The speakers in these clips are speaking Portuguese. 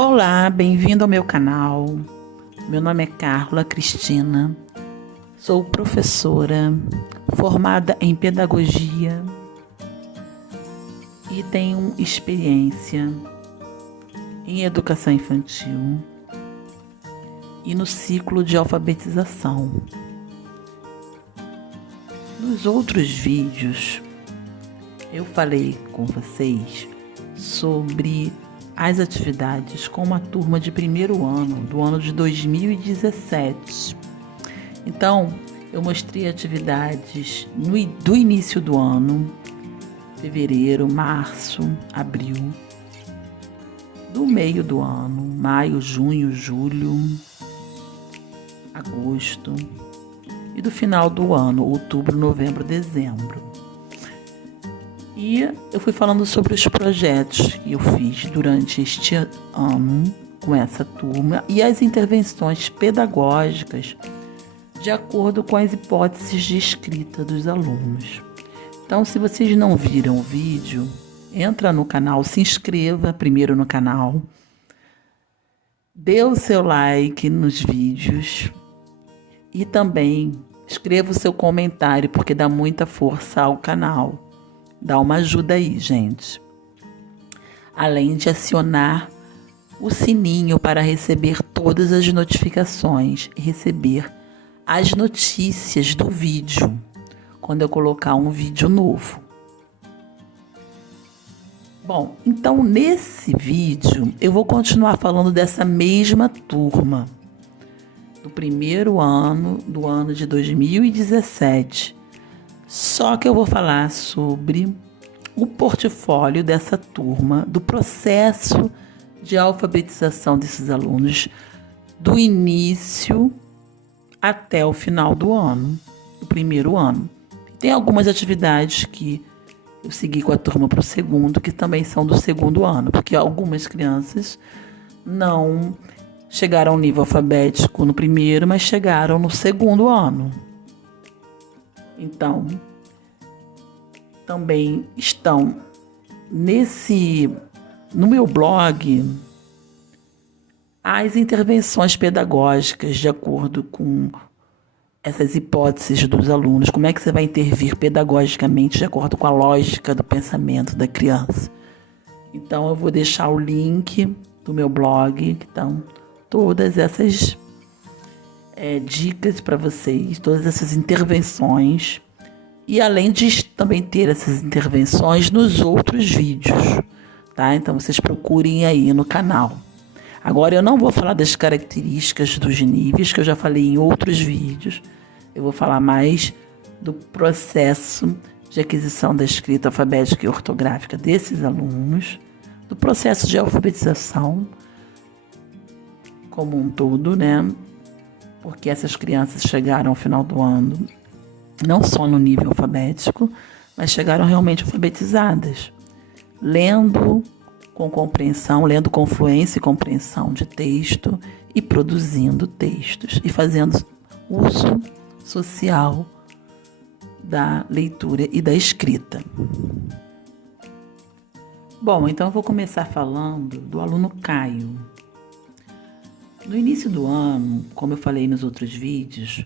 Olá, bem-vindo ao meu canal. Meu nome é Carla Cristina, sou professora formada em pedagogia e tenho experiência em educação infantil e no ciclo de alfabetização. Nos outros vídeos eu falei com vocês sobre as atividades com uma turma de primeiro ano, do ano de 2017. Então, eu mostrei atividades do início do ano, fevereiro, março, abril, do meio do ano, maio, junho, julho, agosto, e do final do ano, outubro, novembro, dezembro. E eu fui falando sobre os projetos que eu fiz durante este ano com essa turma e as intervenções pedagógicas de acordo com as hipóteses de escrita dos alunos. Então, se vocês não viram o vídeo, entra no canal, se inscreva primeiro no canal, dê o seu like nos vídeos e também escreva o seu comentário, porque dá muita força ao canal. Dá uma ajuda aí, gente. Além de acionar o sininho para receber todas as notificações e receber as notícias do vídeo, quando eu colocar um vídeo novo. Bom, então nesse vídeo eu vou continuar falando dessa mesma turma, do primeiro ano, do ano de 2017. Só que eu vou falar sobre o portfólio dessa turma, do processo de alfabetização desses alunos, do início até o final do ano, do primeiro ano. Tem algumas atividades que eu segui com a turma para o segundo, que também são do segundo ano, porque algumas crianças não chegaram ao nível alfabético no primeiro, mas chegaram no segundo ano. Então, também estão no meu blog as intervenções pedagógicas de acordo com essas hipóteses dos alunos, como é que você vai intervir pedagogicamente de acordo com a lógica do pensamento da criança. Então, eu vou deixar o link do meu blog, que estão todas essas dicas para vocês, todas essas intervenções, e além de também ter essas intervenções nos outros vídeos, tá? Então vocês procurem aí no canal. Agora eu não vou falar das características dos níveis, que eu já falei em outros vídeos. Eu vou falar mais do processo de aquisição da escrita alfabética e ortográfica desses alunos, do processo de alfabetização como um todo, né? Porque essas crianças chegaram ao final do ano não só no nível alfabético, mas chegaram realmente alfabetizadas, lendo com compreensão, lendo com fluência e compreensão de texto e produzindo textos e fazendo uso social da leitura e da escrita. Bom, então eu vou começar falando do aluno Caio. No início do ano, como eu falei nos outros vídeos,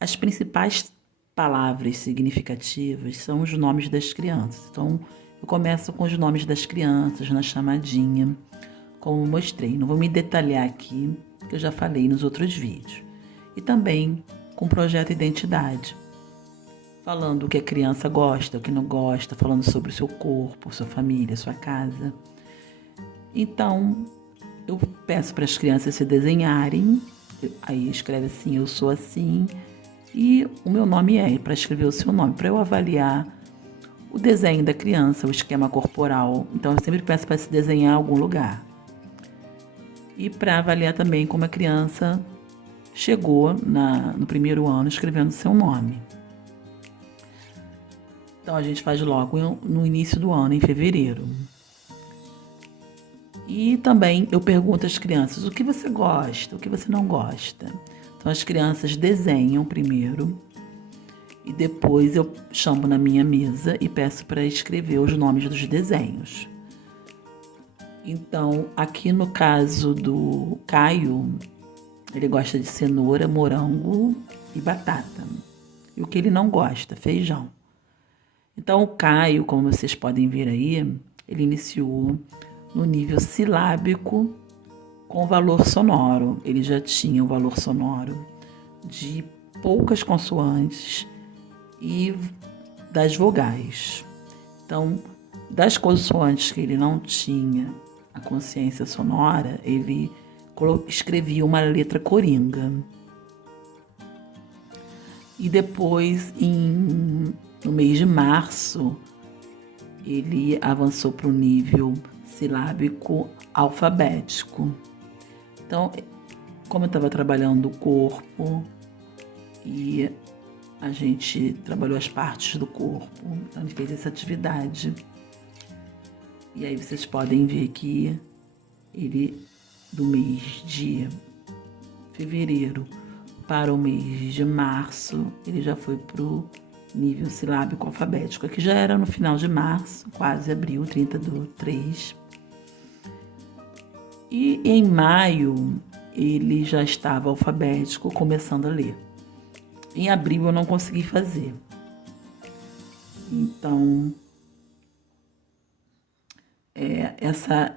as principais palavras significativas são os nomes das crianças. Então, eu começo com os nomes das crianças na chamadinha, como eu mostrei. Não vou me detalhar aqui, que eu já falei nos outros vídeos. E também com o projeto Identidade, falando o que a criança gosta, o que não gosta, falando sobre o seu corpo, sua família, sua casa. Então, eu peço para as crianças se desenharem, aí escreve assim, eu sou assim, e o meu nome é, para escrever o seu nome, para eu avaliar o desenho da criança, o esquema corporal. Então, eu sempre peço para se desenhar em algum lugar. E para avaliar também como a criança chegou no primeiro ano escrevendo o seu nome. Então, a gente faz logo no início do ano, em fevereiro. E também eu pergunto às crianças o que você gosta, o que você não gosta. Então as crianças desenham primeiro e depois eu chamo na minha mesa e peço para escrever os nomes dos desenhos. Então, aqui no caso do Caio, ele gosta de cenoura, morango e batata. E o que ele não gosta? Feijão. Então, o Caio, como vocês podem ver aí, ele iniciou no nível silábico com valor sonoro. Ele já tinha o valor sonoro de poucas consoantes e das vogais. Então, das consoantes que ele não tinha a consciência sonora, ele escrevia uma letra coringa. E depois, no mês de março, ele avançou para o nível silábico alfabético. Então, como eu estava trabalhando o corpo e a gente trabalhou as partes do corpo, então ele fez essa atividade. E aí vocês podem ver que ele, do mês de fevereiro para o mês de março, ele já foi para o nível silábico alfabético. Aqui já era no final de março, quase abril, 30/3. E em maio ele já estava alfabético, começando a ler. Em abril eu não consegui fazer. Então,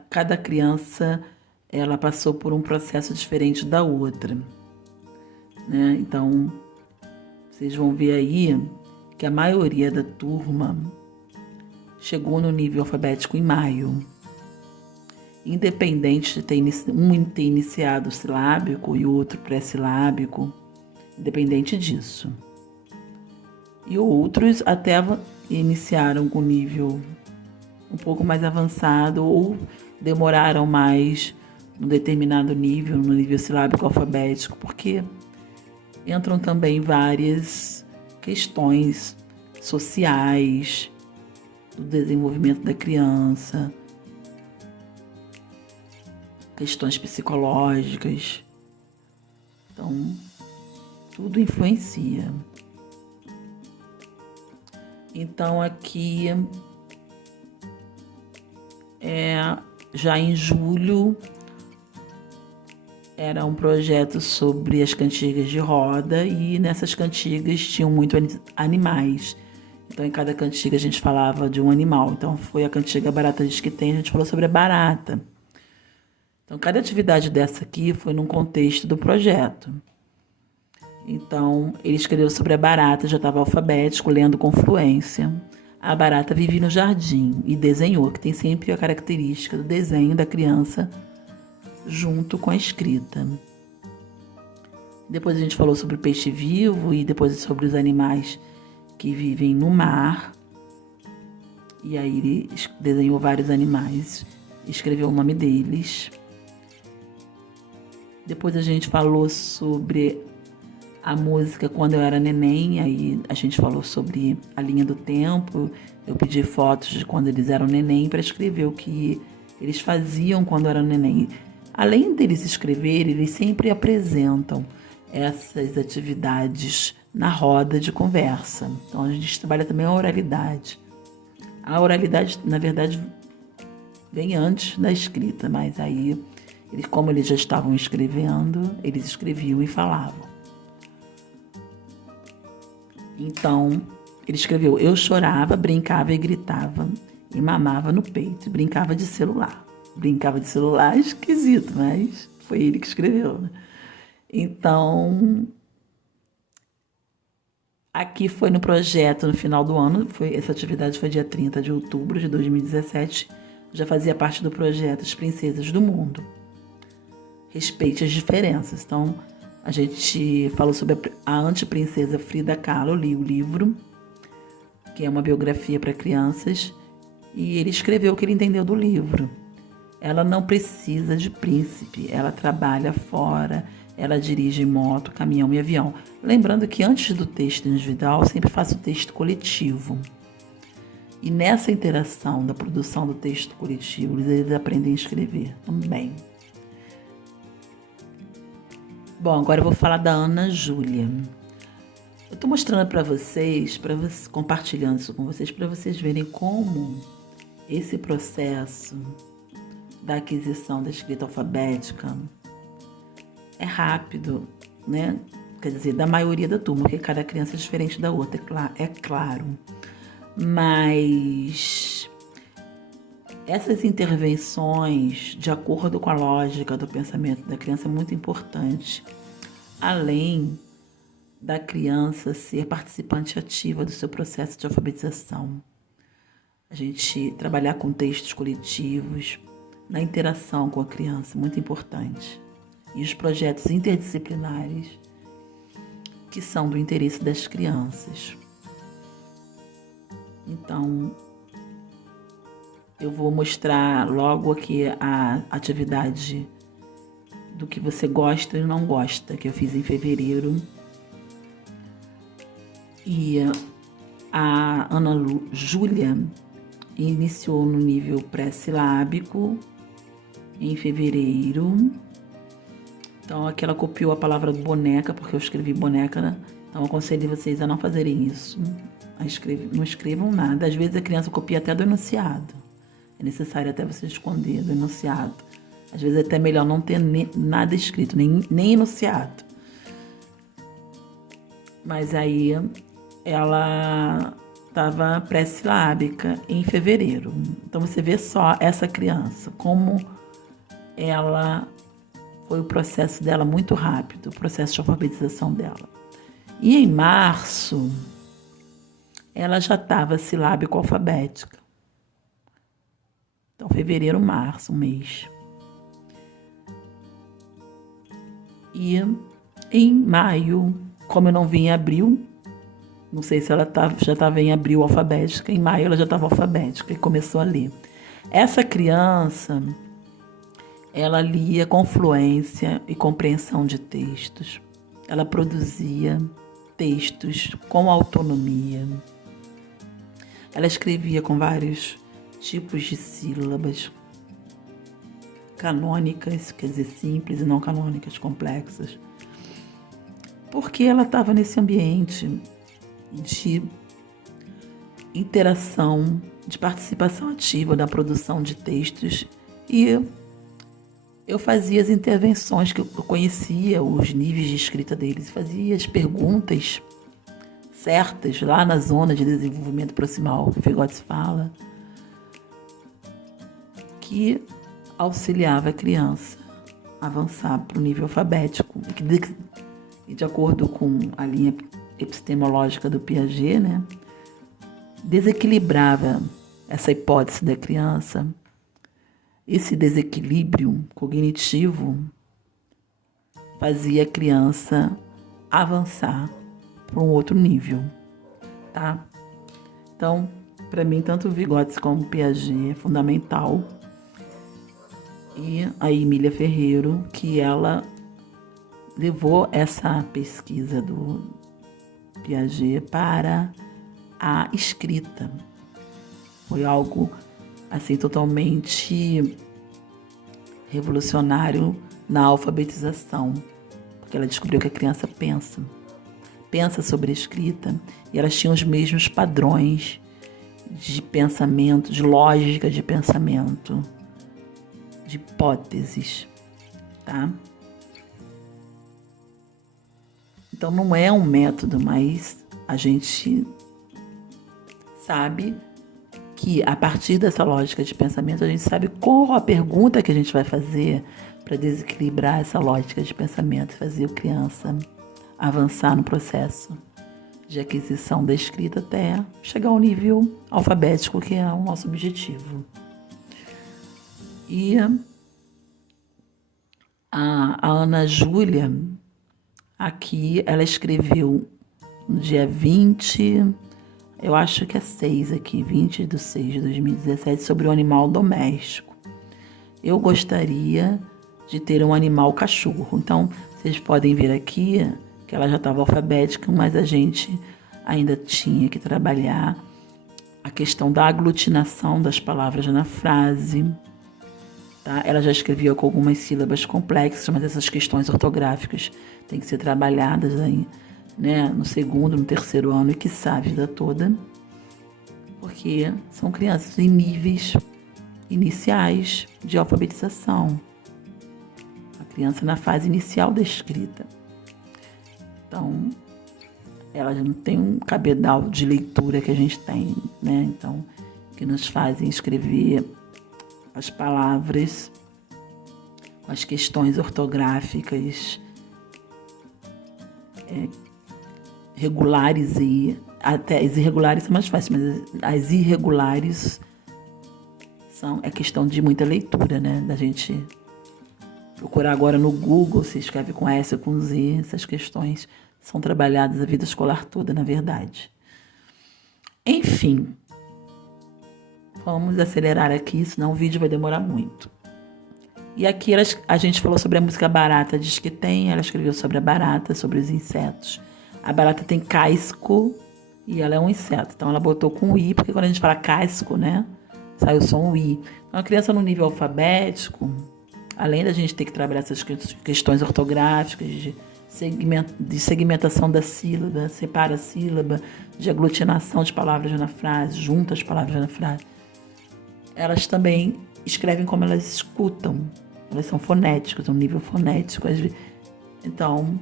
cada criança ela passou por um processo diferente da outra, né? Então, vocês vão ver aí que a maioria da turma chegou no nível alfabético em maio. Independente de um ter iniciado silábico e o outro pré-silábico, independente disso. E outros até iniciaram com nível um pouco mais avançado ou demoraram mais num determinado nível, no nível silábico alfabético, porque entram também várias questões sociais do desenvolvimento da criança, questões psicológicas. Então, tudo influencia. Então, aqui, já em julho, era um projeto sobre as cantigas de roda e nessas cantigas tinham muito animais. Então, em cada cantiga a gente falava de um animal. Então, foi a cantiga Barata Diz Que Tem, a gente falou sobre a barata. Então, cada atividade dessa aqui foi num contexto do projeto. Então, ele escreveu sobre a barata, já estava alfabético, lendo com fluência. A barata vive no jardim e desenhou, que tem sempre a característica do desenho da criança junto com a escrita. Depois a gente falou sobre o peixe vivo e depois sobre os animais que vivem no mar. E aí ele desenhou vários animais, escreveu o nome deles. Depois a gente falou sobre a música Quando Eu Era Neném, aí a gente falou sobre a linha do tempo. Eu pedi fotos de quando eles eram neném para escrever o que eles faziam quando eram neném. Além deles escreverem, eles sempre apresentam essas atividades na roda de conversa. Então a gente trabalha também a oralidade. A oralidade, na verdade, vem antes da escrita, mas aí, como eles já estavam escrevendo, eles escreviam e falavam. Então, ele escreveu: eu chorava, brincava e gritava, e mamava no peito, e brincava de celular. Brincava de celular, esquisito, mas foi ele que escreveu, né? Então, aqui foi no projeto, no final do ano, essa atividade foi dia 30 de outubro de 2017, já fazia parte do projeto As Princesas do Mundo. Respeite as diferenças. Então, a gente falou sobre a antiprincesa Frida Kahlo, eu li o livro, que é uma biografia para crianças, e ele escreveu o que ele entendeu do livro. Ela não precisa de príncipe, ela trabalha fora, ela dirige moto, caminhão e avião. Lembrando que antes do texto individual, eu sempre faço o texto coletivo. E nessa interação da produção do texto coletivo, eles aprendem a escrever também. Bom, agora eu vou falar da Ana Júlia. Eu estou mostrando para vocês, compartilhando isso com vocês, para vocês verem como esse processo da aquisição da escrita alfabética é rápido, né? Quer dizer, da maioria da turma, porque cada criança é diferente da outra, é claro. Mas essas intervenções, de acordo com a lógica do pensamento da criança, é muito importante. Além da criança ser participante ativa do seu processo de alfabetização. A gente trabalhar com textos coletivos, na interação com a criança, muito importante. E os projetos interdisciplinares que são do interesse das crianças. Então, eu vou mostrar logo aqui a atividade do que você gosta e não gosta, que eu fiz em fevereiro. E a Ana Júlia iniciou no nível pré-silábico em fevereiro. Então aqui ela copiou a palavra boneca, porque eu escrevi boneca, né? Então eu aconselho vocês a não fazerem isso. Não escrevam nada. Às vezes a criança copia até do enunciado. É necessário até você esconder do enunciado. Às vezes é até melhor não ter nada escrito, nem enunciado. Mas aí ela estava pré-silábica em fevereiro. Então você vê só essa criança, como ela foi o processo dela muito rápido, o processo de alfabetização dela. E em março, ela já estava silábico-alfabética. Então, fevereiro, março, um mês. E em maio, como eu não vim em abril, não sei se ela já estava em abril alfabética, em maio ela já estava alfabética e começou a ler. Essa criança, ela lia com fluência e compreensão de textos. Ela produzia textos com autonomia. Ela escrevia com vários tipos de sílabas canônicas, quer dizer, simples e não canônicas, complexas. Porque ela estava nesse ambiente de interação, de participação ativa da produção de textos, e eu fazia as intervenções, que eu conhecia os níveis de escrita deles, fazia as perguntas certas lá na zona de desenvolvimento proximal, que o Vygotsky fala, que auxiliava a criança a avançar para o nível alfabético, e de acordo com a linha epistemológica do Piaget, né, desequilibrava essa hipótese da criança. Esse desequilíbrio cognitivo fazia a criança avançar para um outro nível, tá? Então, para mim, tanto Vygotsky como Piaget é fundamental. E a Emília Ferreiro, que ela levou essa pesquisa do Piaget para a escrita. Foi algo assim totalmente revolucionário na alfabetização, porque ela descobriu que a criança pensa sobre a escrita, e elas tinham os mesmos padrões de pensamento, de lógica de pensamento, de hipóteses, tá? Então não é um método, mas a gente sabe que a partir dessa lógica de pensamento, a gente sabe qual a pergunta que a gente vai fazer para desequilibrar essa lógica de pensamento, fazer a criança avançar no processo de aquisição da escrita até chegar ao nível alfabético, que é o nosso objetivo. E a Ana Júlia, aqui, ela escreveu no dia 20, eu acho que é 6 aqui, 20/6/2017, sobre o animal doméstico. Eu gostaria de ter um animal cachorro. Então, vocês podem ver aqui que ela já estava alfabética, mas a gente ainda tinha que trabalhar a questão da aglutinação das palavras na frase. Tá? Ela já escrevia com algumas sílabas complexas, mas essas questões ortográficas têm que ser trabalhadas aí, né, no segundo, no terceiro ano e quiçá a vida toda, porque são crianças em níveis iniciais de alfabetização. A criança na fase inicial da escrita. Então, ela já não tem um cabedal de leitura que a gente tem, né? Então, que nos fazem escrever as palavras com as questões ortográficas regulares e até as irregulares são mais fáceis, mas as irregulares é questão de muita leitura, né? Da gente procurar agora no Google, se escreve com S ou com Z, essas questões são trabalhadas a vida escolar toda, na verdade. Enfim, vamos acelerar aqui, senão o vídeo vai demorar muito. E aqui a gente falou sobre a música Barata, diz que tem, ela escreveu sobre a barata, sobre os insetos. A barata tem casco e ela é um inseto, então ela botou com I, porque quando a gente fala casco, né, sai o som I. Então a criança no nível alfabético, além da gente ter que trabalhar essas questões ortográficas, de segmentação da sílaba, separa a sílaba, de aglutinação de palavras na frase, junta as palavras na frase, elas também escrevem como elas escutam. Elas são fonéticas, um nível fonético. Então,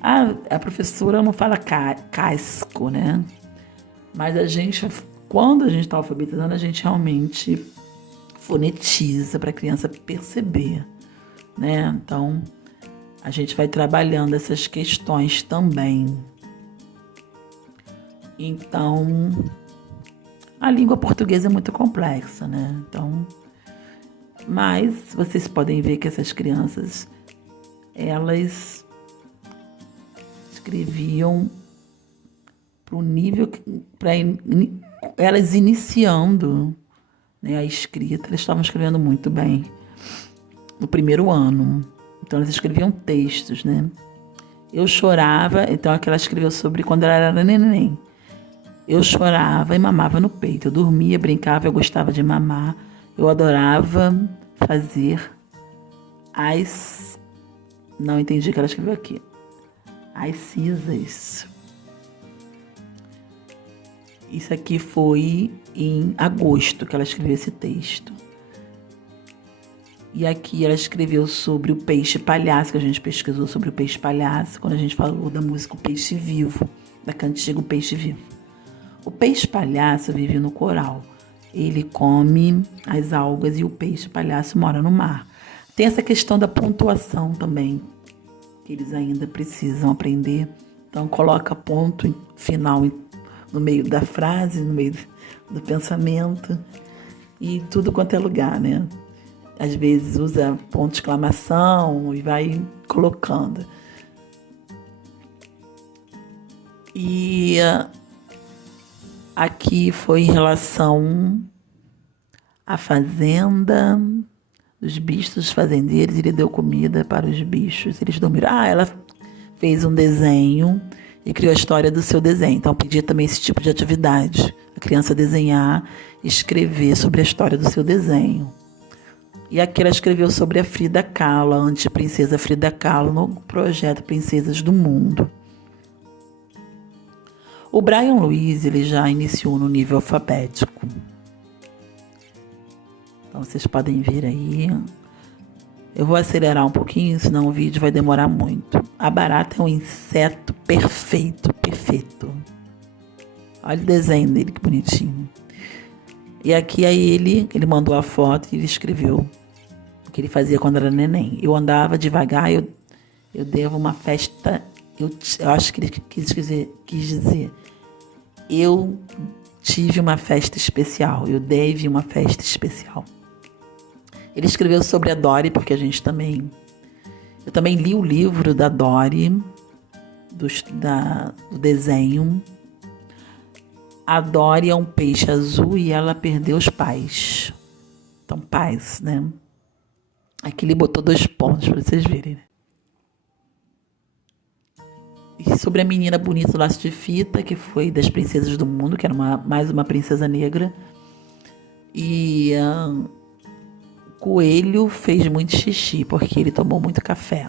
a professora não fala casco, né? Mas quando a gente está alfabetizando, a gente realmente fonetiza para a criança perceber, né? Então, a gente vai trabalhando essas questões também. Então, a língua portuguesa é muito complexa, né? Então, mas vocês podem ver que essas crianças, elas escreviam para o nível, elas iniciando, né, a escrita, elas estavam escrevendo muito bem no primeiro ano. Então, elas escreviam textos, né? Eu chorava, então ela escreveu sobre quando ela era neném. Eu chorava e mamava no peito. Eu dormia, brincava, eu gostava de mamar. Eu adorava fazer não entendi o que ela escreveu aqui. As cisas. Isso aqui foi em agosto que ela escreveu esse texto. E aqui ela escreveu sobre o peixe palhaço, que a gente pesquisou sobre o peixe palhaço, quando a gente falou da música O Peixe Vivo, da cantiga O Peixe Vivo. O peixe palhaço vive no coral. Ele come as algas e o peixe palhaço mora no mar. Tem essa questão da pontuação também, que eles ainda precisam aprender. Então, coloca ponto final no meio da frase, no meio do pensamento, e tudo quanto é lugar, né? Às vezes usa ponto de exclamação e vai colocando. E aqui foi em relação à fazenda dos bichos, dos fazendeiros. Ele deu comida para os bichos, eles dormiram. Ela fez um desenho e criou a história do seu desenho. Então, pedia também esse tipo de atividade. A criança desenhar, escrever sobre a história do seu desenho. E aqui ela escreveu sobre a Frida Kahlo, a antiprincesa Frida Kahlo, no projeto Princesas do Mundo. O Brian Luiz, ele já iniciou no nível alfabético. Então, vocês podem ver aí. Eu vou acelerar um pouquinho, senão o vídeo vai demorar muito. A barata é um inseto perfeito, perfeito. Olha o desenho dele, que bonitinho. E aqui aí ele mandou a foto e ele escreveu o que ele fazia quando era neném. Eu andava devagar, eu devo uma festa, eu acho que ele quis dizer, eu tive uma festa especial, eu deve uma festa especial. Ele escreveu sobre a Dory, porque eu também li o livro da Dory, do desenho. A Dory é um peixe azul e ela perdeu os pais. Então, pais, né? Aqui ele botou 2 pontos para vocês verem, né? E sobre a menina bonita do laço de fita, que foi das princesas do mundo, que era mais uma princesa negra. E o coelho fez muito xixi, porque ele tomou muito café.